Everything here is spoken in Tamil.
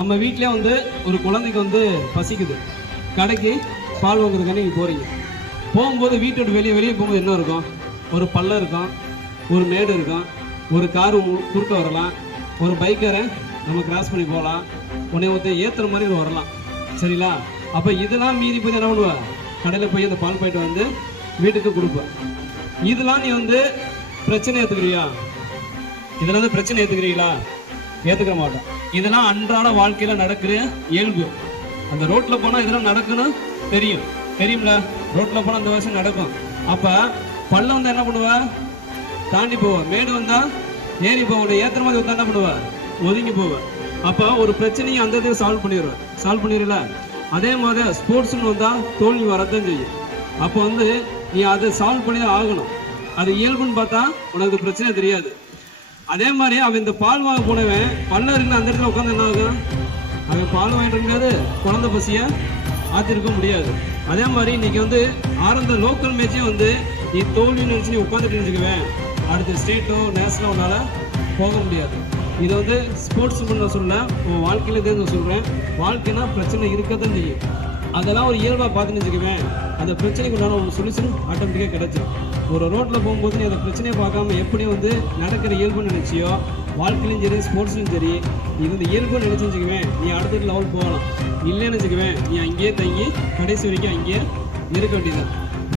நம்ம வீட்டிலே வந்து ஒரு குழந்தைக்கு வந்து பசிக்குது, கடைக்கு பால் வாங்குறதுக்கான நீங்கள் போகிறீங்க. போகும்போது வீட்டோட வெளியே போகும்போது என்ன இருக்கும்? ஒரு பள்ளம் இருக்கும், ஒரு மேடு இருக்கும், ஒரு காரு குறுக்க வரலாம், ஒரு பைக்கரை நம்ம கிராஸ் பண்ணி போகலாம், உன்னை ஒருத்தர் ஏற்றுற மாதிரி வரலாம். சரிங்களா? அப்போ இதெல்லாம் மீறி போய் என்ன பண்ணுவேன்? கடையில் போய் அந்த பால் பாயிட்டு வந்து வீட்டுக்கு கொடுப்பேன். இதெல்லாம் நீ வந்து பிரச்சனை ஏற்றுக்கிறியா? இதெல்லாம் வந்து பிரச்சனை ஏற்றுக்கிறீங்களா? ஏற்றுக்க மாட்டோம். இதெல்லாம் அன்றாட வாழ்க்கையில் நடக்கிற இயல்பு. அந்த ரோட்டில் போனால் இதெல்லாம் நடக்கணும் தெரியும்ல. ரோட்டில் போனால் அந்த விஷயம் நடக்கும். அப்போ பள்ளம் வந்து என்ன பண்ணுவேன்? தாண்டி போவேன். மேடு வந்தால் ஏறி போவேன். ஏற்றுற மாதிரி வந்தால் என்ன பண்ணுவேன்? ஒதுங்கி போவேன். அப்போ ஒரு பிரச்சனையும் அந்த இதை சால்வ் பண்ணிடுறல. அதே மாதிரி ஸ்போர்ட்ஸ்னு வந்தால் தோல்வி வரத்தான் செய்யும். அப்போ வந்து நீ அதை சால்வ் பண்ணி தான் ஆகணும். அது இயல்புன்னு பார்த்தா உனக்கு பிரச்சனை தெரியாது. அதே மாதிரி அவன் இந்த பால் வாங்க போனவன் பல்ல இருக்குன்னு அந்த இடத்துல உட்காந்து என்ன ஆகும்? அவன் பால் வாங்கிட்டு இருக்காது, குழந்தை பசியை ஆற்றிருக்க முடியாது. அதே மாதிரி இன்னைக்கு வந்து ஆரம்ப லோக்கல் மேட்சே வந்து நீ தோல்வின்னு நினச்சி நீ உட்காந்துட்டு நினச்சிக்குவேன், அடுத்த ஸ்டேட்டோ நேஷனலோ உன்னால் போக முடியாது. இதை வந்து ஸ்போர்ட்ஸ் பண்ண சொல்ல, உன் வாழ்க்கையில் இதே நான் சொல்கிறேன். வாழ்க்கைனா பிரச்சனை இருக்கத்தான் செய்யும். அதெல்லாம் ஒரு இயல்பாக பார்த்துன்னு வச்சுக்குவேன், அந்த பிரச்சனைக்கு உண்டான ஒரு சொல்யூஷன் ஆட்டோமேட்டிக்காக கிடைச்சிடும். ஒரு ரோட்டில் போகும்போது நீ அந்த பிரச்சனையை பார்க்காம எப்படி வந்து நடக்கிற இயல்புன்னு நினச்சியோ, வாழ்க்கையிலும் சரி ஸ்போர்ட்ஸ்லையும் சரி இது இந்த இயல்புன்னு நினச்சி வச்சுக்குவேன், நீ அடுத்த லெவல் போகலாம். இல்லைன்னு வச்சுக்குவேன், நீ அங்கேயே தங்கி கடைசி வரைக்கும் அங்கேயே இருக்க வேண்டியது.